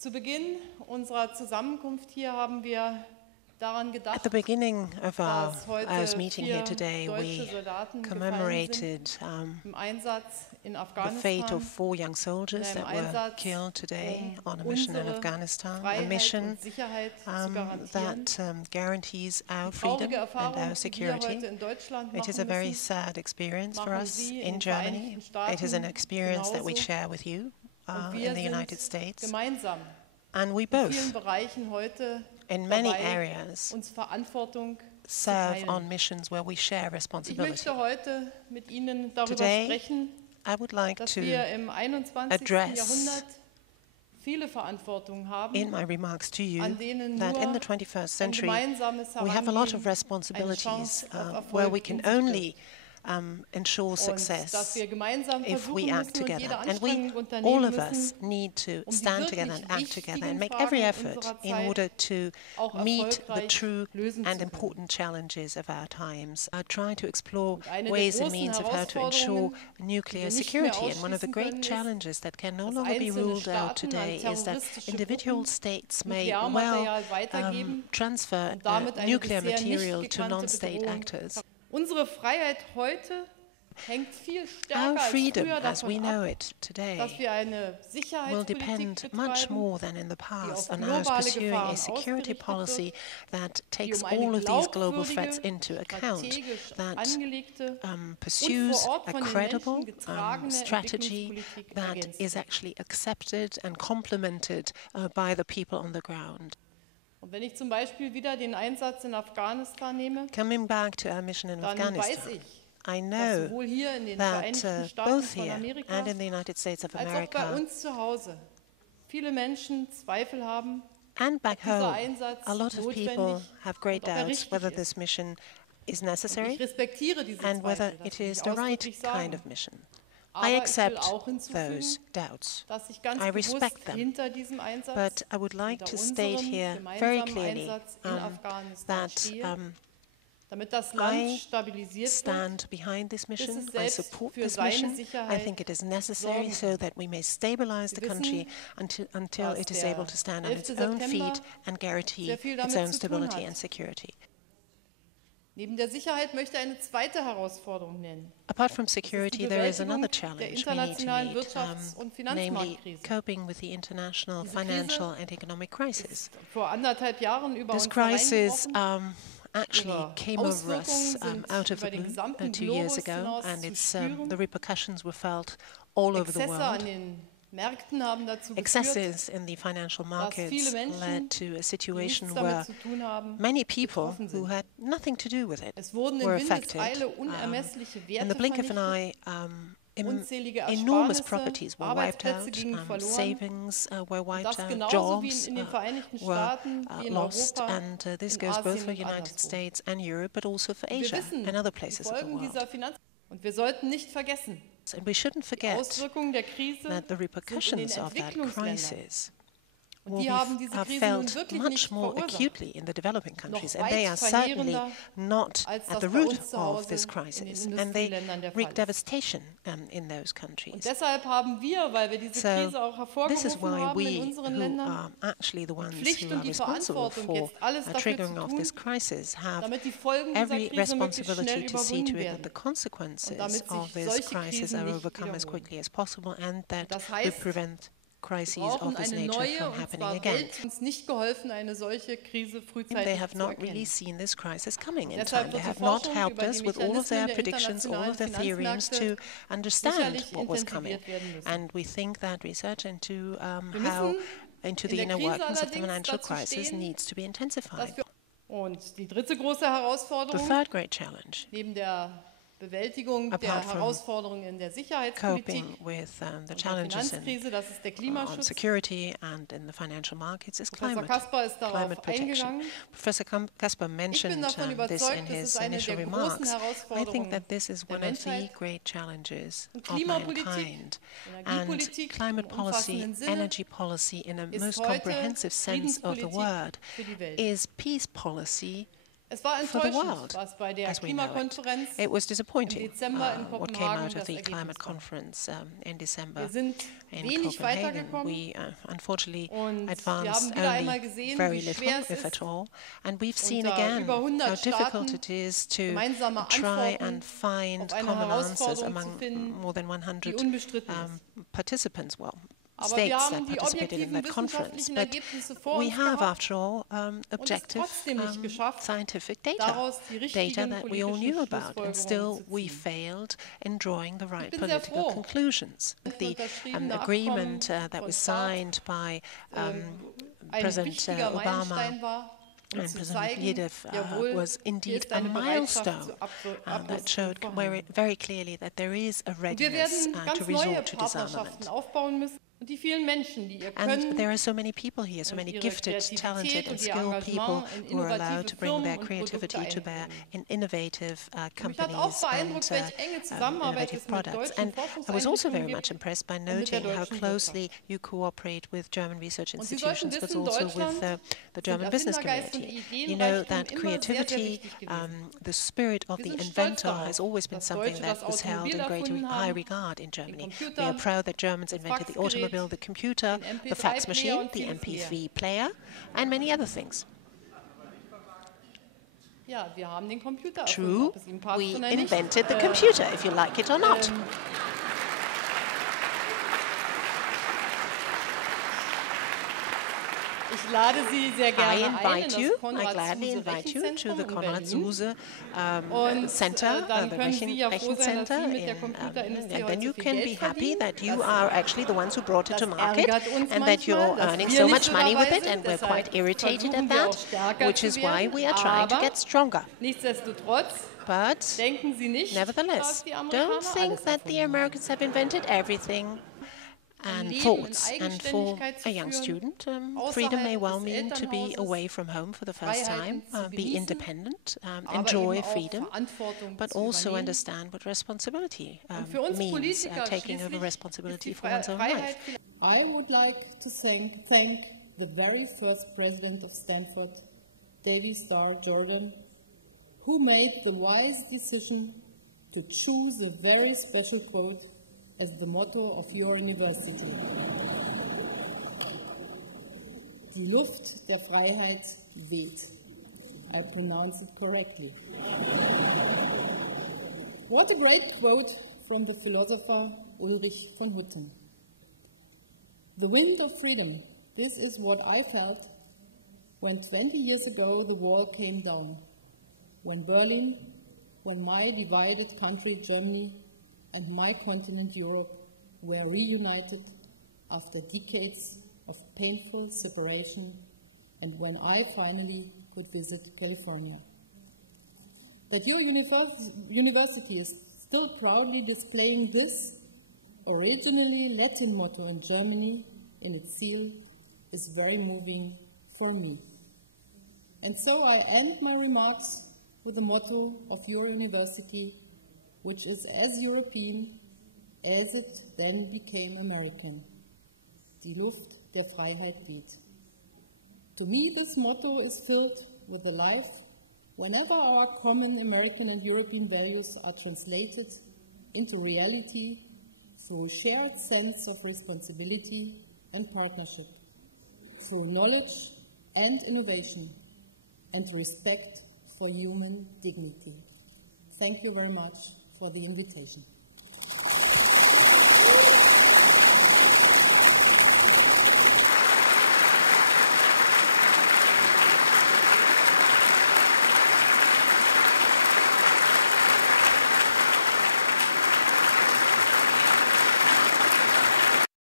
Zu Beginn unserer Zusammenkunft hier haben wir daran gedacht, At the beginning of dass our heute meeting here 4 today, deutsche we Soldaten gefallen commemorated sind im Einsatz in the fate of Afghanistan, 4 young soldiers in einem that were Einsatz, killed today on a mission in unsere Afghanistan, a Freiheit mission und Sicherheit zu garantieren. that guarantees our Die freedom traurige and Erfahrung, our die wir security. heute in Deutschland It is a machen very müssen, sad experience for machen us Sie in den Germany. Vereinigten It is an Staaten experience that we genauso. share with you Und in wir the United sind States. gemeinsam And we in vielen both, Bereichen heute in many dabei, areas, uns Verantwortung zu serve on teilen. missions where we share Ich responsibility. möchte heute mit Ihnen darüber Today, sprechen, I would like dass to wir im 21. address Jahrhundert viele Verantwortungen haben, in my remarks to you an denen that in nur the 21st ein century gemeinsames we have a lot of Herangehen eine responsibilities Chance auf where Erfolg we can in sich birgt. only ensure Und dass success wir gemeinsam if we versuchen act müssen und together. jede And we, Anstrengung all unternehmen of us müssen, need to die stand together and wirklich act together wichtigen and make every Fragen effort unserer in Zeit order to auch meet the erfolgreich true lösen and zu können. important challenges of our times. I try to explore Und eine der ways and großen means of how to ensure Herausforderungen, die nuclear wir nicht mehr security. And one of the ausschließen great können, ist, challenges that can no dass longer be einzelne ruled out Staaten an today is that terroristische individual Gruppen states may Nuklearmaterial well weitergeben transfer und damit eine nuclear bisher nicht material to gekannte non-state Bedrohung. actors. Unsere Freiheit heute hängt viel Our stärker als freedom, früher as we davon know ab, it today, dass wir eine will Sicherheitspolitik depend much betreiben, more than in the die past auf on us globale pursuing Gefahren a security ausgerichtet policy wird, that die takes eine all of these global threats glaubwürdige, into account, strategisch that angelegte und pursues vor Ort a von den credible Menschen getragene strategy Entwicklungspolitik that ergänzt is wird. actually accepted and complemented by the people on the ground. Und wenn ich zum Beispiel wieder den Einsatz in Afghanistan nehme, Coming back to our mission in dann weiß Afghanistan, ich, I dass know sowohl hier in den that Vereinigten Staaten both von here Amerika and in the United States of als auch bei America uns zu Hause viele Menschen Zweifel haben, and back ob dieser home, Einsatz a lot of people notwendig have great und ob er doubts richtig whether ist. this mission is Und necessary ich respektiere diese and whether Zweifel, das it will is ich the right ausdrücklich kind sagen. of mission. Aber I ich will accept auch hinzufügen, those doubts, dass ich ganz I bewusst respect them, hinter diesem Einsatz, but I would like hinter to state unserem here very gemeinsamen clearly Einsatz in Afghanistan that stehe, damit das Land I stabilisiert wird, stand behind this bis mission. es I selbst support für this seine mission. I Sicherheit think it is necessary sorgen so kann. that we may stabilize the Wir country wissen, until dass it is der able to stand on 11. its own September feet and guarantee sehr viel its damit own zu tun stability hat. and security. Neben der Sicherheit möchte ich eine zweite Herausforderung nennen. Apart from Das ist die security, there is Bewältigung another der challenge we need to internationalen meet, Wirtschafts- und namely Finanzmarktkrise. coping with the international Diese Krise financial and economic crisis. Vor 1,5 Jahren über This uns crisis hereingebrochen. actually Ihre came over us Auswirkungen sind out of the über den blue gesamten 2 years Globus ago, hinaus and zu it's, spüren. the repercussions were felt all over the Exzesse an world. den Märkten haben dazu geführt, Excesses in the financial dass viele markets Menschen, led to a die situation nichts where damit zu tun haben, many people betroffen who sind. had nothing to do with it Es wurden in were affected. Windeseile unermessliche In Werte the blink of an vernichtet, eye, unzählige enormous Ersparnisse, properties were wiped Arbeitsplätze out, gingen verloren. savings were Und wiped das out, genauso wie jobs in den Vereinigten were Staaten, wie in lost, Europa, and this in goes both Asien for und the United anderswo. States and Europe, but also for Wir Asia wissen and other die places of the Folgen world. dieser Und wir sollten nicht vergessen, And we shouldn't die forget Auswirkungen der Krise that the sind in den repercussions of that Entwicklungsländern. crisis Und will die haben diese are Krise nun felt wirklich much nicht more verursacht. acutely in the developing countries, Noch and they weit are certainly verheerender, not als at das the bei root uns zu of Hause this in den crisis, and they Industrieländern der Fall wreak ist. devastation in those Und countries. deshalb haben wir, weil wir diese So Krise auch this is hervorgerufen why haben in we, unseren who Ländern, are actually the ones Pflicht who und are die responsible Verantwortung, for jetzt alles dafür triggering zu off tun, this crisis, have damit die Folgen dieser every Krise möglichst schnell responsibility to see to überwunden it that the werden. consequences Und damit sich of this solche crisis Krisen are nicht overcome as wiederholen. quickly as possible, and that Das we heißt, prevent crises wir brauchen of this eine nature neue, from und happening zwar again. Welt uns nicht geholfen, eine solche Krise They frühzeitig have zu not really erkennen. seen this crisis coming in Deshalb time. wird They die have not Forschung helped über us die with all of their Mechanismen der predictions, all of their internationalen theorems to Finanzmärkte understand sicherlich what was coming. intensiviert werden müssen. And we think that research into Wir how müssen into in the der inner Krise workings of the allerdings financial dazu crisis stehen, needs to be intensified. dass wir und die dritte große The Herausforderung third great challenge, neben der Bewältigung der apart from Herausforderungen in der Sicherheitspolitik coping with the und der challenges Finanzkrise, das ist der on Klimaschutz. security and in the financial markets, is Professor climate, Caspar ist darauf climate protection. eingegangen. Professor Caspar Ich bin mentioned davon this in überzeugt, dass his es eine initial der großen remarks. I think Herausforderungen that this is der one of the Menschheit great challenges und of Klimapolitik, mankind. And Energiepolitik climate im policy, umfassenden Sinne energy policy in a ist most heute comprehensive sense of the Friedenspolitik word für die Welt. is peace policy Es war for the enttäuschend, world, was bei der as we know it. Klimakonferenz It was im disappointing Dezember in what came out Kopenhagen of das the Ergebnis climate war. conference in December Wir sind in wenig Copenhagen. weitergekommen We unfortunately und wir advanced haben wieder einmal only gesehen, very wie little, schwer es if ist, at all. And we've seen unter again über 100 how difficult Staaten it is to gemeinsame try Antworten and find auf eine common answers Herausforderung zu among finden, more than die 100 unbestritten ist. participants. Well, Aber wir states haben that die participated in objektiven that conference. wissenschaftlichen But Ergebnisse vor we uns have, gehabt after all, und es objective trotzdem nicht geschafft, scientific data, daraus die data richtigen that we all politischen knew about, and still Schlussfolgerungen zu we ziehen. failed in drawing the right bin sehr political froh, conclusions. The unterschriebene agreement Abkommen that von was Start signed by ein President wichtiger Obama Meilenstein war, um and zu President zeigen, Medvedev jawohl, was hier indeed ist a eine Bereitschaft milestone zur that Abrüstung showed vorhanden. very clearly that there is a Und wir readiness werden to ganz neue resort to Partnerschaften disarmament. aufbauen müssen. Und die vielen Menschen, die ihr And Können there are so many people here, so und many ihre gifted, Kreativität talented and und ihr skilled people Engagement in who are allowed innovative to bring their Firmen und Produkte creativity to bear einbringen. in innovative Mich hat auch companies beeindruckt, welche enge Zusammenarbeit innovative es mit products. deutschen And I was also very Forschungseinrichtungen much gibt impressed by und mit der noting how deutschen closely Wirtschaft. you cooperate with German research Und Sie sollten institutions, but wissen, also with Deutschland the German sind business Erfindergeist und community. You know Ideenreichtum that immer sehr, sehr creativity, wichtig gewesen. the spirit of Wir the sind stolz inventor darauf, has always been dass something Deutsche that das was held Automobil in great erfunden high haben, regard in den Germany. We Computer, are proud that Germans das invented the Faxgerät, automobile, the computer, den the fax MP3-Player machine, und the vieles mehr. MP3 player, and many other things. Ja, wir haben den Computer erfunden, True, ob es Ihnen passt we oder nicht. invented the computer, if you like it or not. Ich lade Sie sehr I gerne ein in invite das you, I Konrad gladly Zuse invite you to Rechenzentrum the in Konrad Berlin. Zuse Und Center, dann the können Sie ja froh sein, dass Sie Rechencenter mit der in, Computerindustrie and heute then you so viel can be Geld happy verdienen. that you Das are actually the ones who brought it to market ärgert uns and that you're manchmal, dass earning wir so nicht much so money with dabei it, and sind. we're quite Deshalb irritated versuchen at wir auch that, stärker which zu is why werden. we are trying to Aber get stronger. nichtsdestotrotz But denken Sie nicht, nevertheless, dass die don't Amerikaner think alles that the erfunden haben. Americans have invented everything. And Leben in thoughts. And for Eigenständigkeit a zu young führen, student, außerhalb freedom may well des mean to be Elternhauses, away from home for the first time, Freiheiten zu be genießen, independent, aber enjoy eben auch freedom, Verantwortung but zu also übernehmen. understand what responsibility Und für uns means, Politiker taking over schließlich ist responsibility die for one's own Freiheit life. I would like to thank the very first president of Stanford, Davy Starr Jordan, who made the wise decision to choose a very special quote as the motto of your university. Die Luft der Freiheit weht. I pronounce it correctly. What a great quote from the philosopher Ulrich von Hutten. The wind of freedom, this is what I felt when 20 years ago the wall came down, when Berlin, when my divided country Germany and my continent Europe were reunited after decades of painful separation, and when I finally could visit California. That your university is still proudly displaying this originally Latin motto in Germany in its seal is very moving for me. And so I end my remarks with the motto of your university, which is as European as it then became American. Die Luft der Freiheit weht. To me, this motto is filled with the life whenever our common American and European values are translated into reality through a shared sense of responsibility and partnership, through knowledge and innovation, and respect for human dignity. Thank you very much for the invitation.